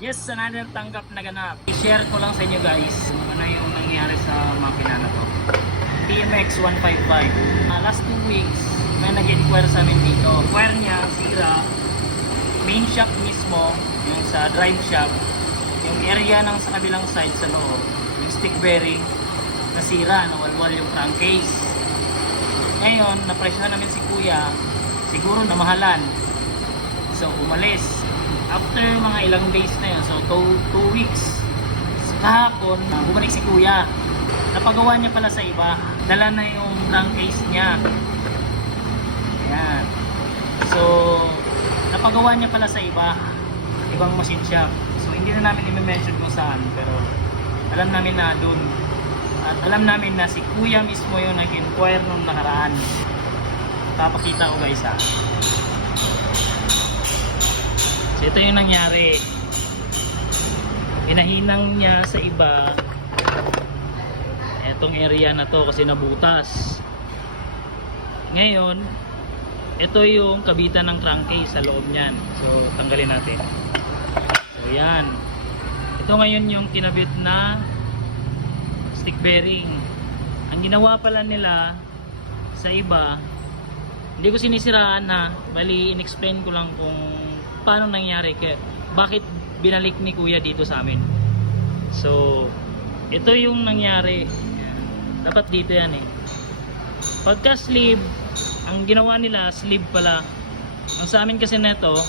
Yes, another tanggap na ganap. I-share ko lang sa inyo guys kung ano yung nangyari sa makina na to. TMX 155. Last 2 weeks, may nag-inquire sa amin dito. Wire niya, sira. Main shock mismo, yung sa drive shock. Yung area ng sa kabilang side sa loob, yung stick bearing, nasira, nawalwal yung crankcase. Ngayon, napresyohan namin si kuya, siguro namahalan. So, umalis. After mga ilang days na yun, so 2 weeks, kahapon, bumalik si kuya. Napagawa niya pala sa iba. Dala na yung crankcase niya. Ayan. So, napagawa niya pala sa iba. Ibang machine shop. So, hindi na namin i-mention kung saan. Pero, alam namin na dun. At alam namin na si kuya mismo yung nag-inquire nung nakaraan. Papakita ko guys ha. So, ito yung nangyari. Hinahinang niya sa iba etong area na to kasi nabutas. Ngayon, ito yung kabitan ng crankcase sa loob niyan. So, tanggalin natin. So, yan. Ito ngayon yung kinabit na stick bearing. Ang ginawa pala nila sa iba, hindi ko sinisiraan ha. Bali, in-explain ko lang kung paano nangyari, bakit binalik ni kuya dito sa amin. So, ito yung nangyari. Dapat dito yan eh. Pagka sleeve, ang ginawa nila sleeve pala. Ang sa amin kasi neto,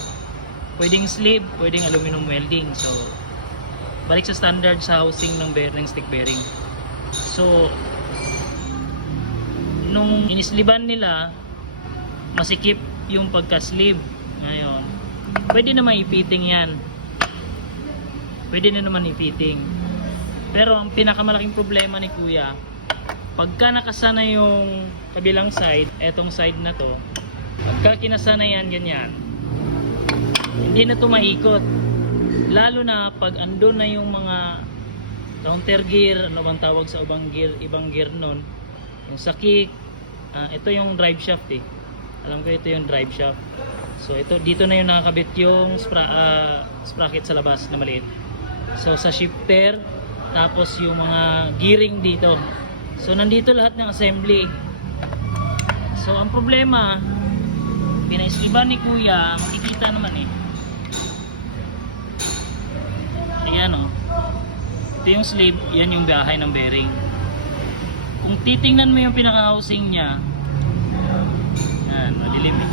pwedeng sleeve, pwedeng aluminum welding. So, balik sa standard sa housing ng bearing, stick bearing. So, nung inisliban nila, masikip yung pagka sleeve. Ngayon, pwede naman i-fitting yan. Pwede na naman i-fitting. Pero ang pinakamalaking problema ni kuya, pagka nakasana yung kabilang side, etong side na to, pagka kinasana yan ganyan, hindi na to maikot. Lalo na pag andun na yung mga counter gear, ano bang tawag sa ibang gear nun, yung sa kick, ito yung drive shaft eh. Alam ko ito yung drive shaft. So ito, dito na yung nakakabit yung sprocket sa labas na maliit. So sa shifter, tapos yung mga gearing dito. So nandito lahat ng assembly. So ang problema, pinaisliban ni kuya, makikita naman eh. Ayan o. Ito yung sleeve, yan yung bahay ng bearing. Kung titingnan mo yung pinaka-housing niya, yan, madilim eh.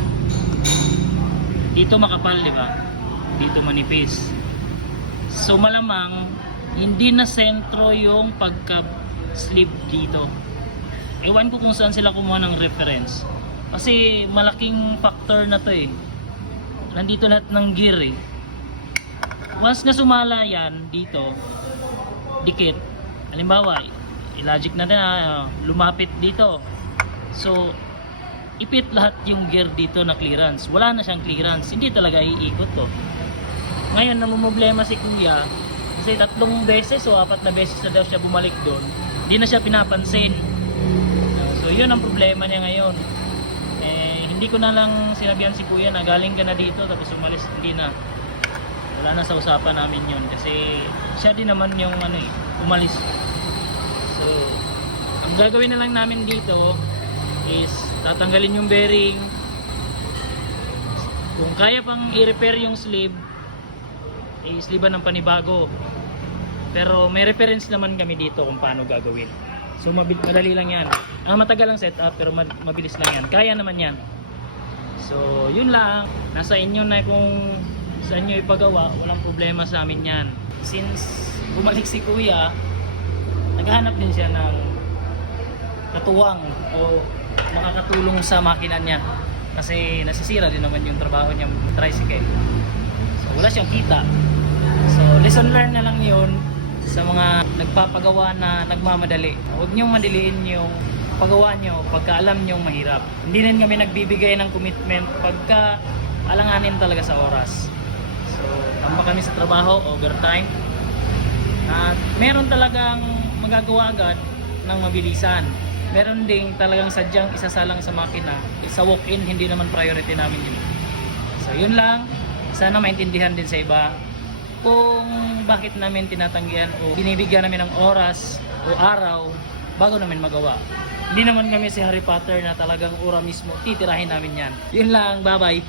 Dito makapal, di ba? Dito manipis. So malamang hindi na sentro yung pagka-sleeve dito. Ewan ko kung saan sila kumuha ng reference. Kasi malaking factor na to eh. Nandito lahat ng gear eh. Once na sumala yan dito, dikit. Halimbawa, i-logic na lumapit dito. So, ipit lahat yung gear dito na clearance. Wala na siyang clearance. Hindi talaga iikot to. Ngayon, namumblema si kuya kasi 3 beses o 4 na beses na daw siya bumalik doon. Hindi na siya pinapansin. So, yun ang problema niya ngayon. Hindi ko na lang sinabihan si kuya na galing ka na dito tapos umalis. Hindi na. Wala na sa usapan namin yun kasi siya din naman yung umalis. So, ang gagawin na lang namin dito is tatanggalin yung bearing. Kung kaya pang i-repair yung sleeve, i-sleevean ng panibago. Pero may reference naman kami dito kung paano gagawin. So madali lang yan. Matagal ang setup pero mabilis lang yan. Kaya naman yan. So yun lang. Nasa inyo na kung saan nyo ipagawa. Walang problema sa amin yan. Since bumalik si kuya, naghahanap din siya ng katuwang o makakatulong sa makina niya. Kasi nasisira din naman yung trabaho niya tricycle. So wala siyang kita. So lesson learned na lang yun sa mga nagpapagawa na nagmamadali. Huwag niyong madiliin yung paggawa nyo pagka alam nyong mahirap. Hindi rin kami nagbibigay ng commitment pagka alanganin talaga sa oras. So tamba kami sa trabaho, overtime. At meron talagang magagawa agad ng mabilisan. Meron ding talagang sadyang isasalang sa makina. Sa walk-in, hindi naman priority namin yun. So yun lang. Sana maintindihan din sa iba. kung bakit namin tinatanggihan o binibigyan namin ng oras o araw bago namin magawa. Hindi naman kami si Harry Potter na talagang ura mismo titirahin namin yan. Yun lang, bye bye.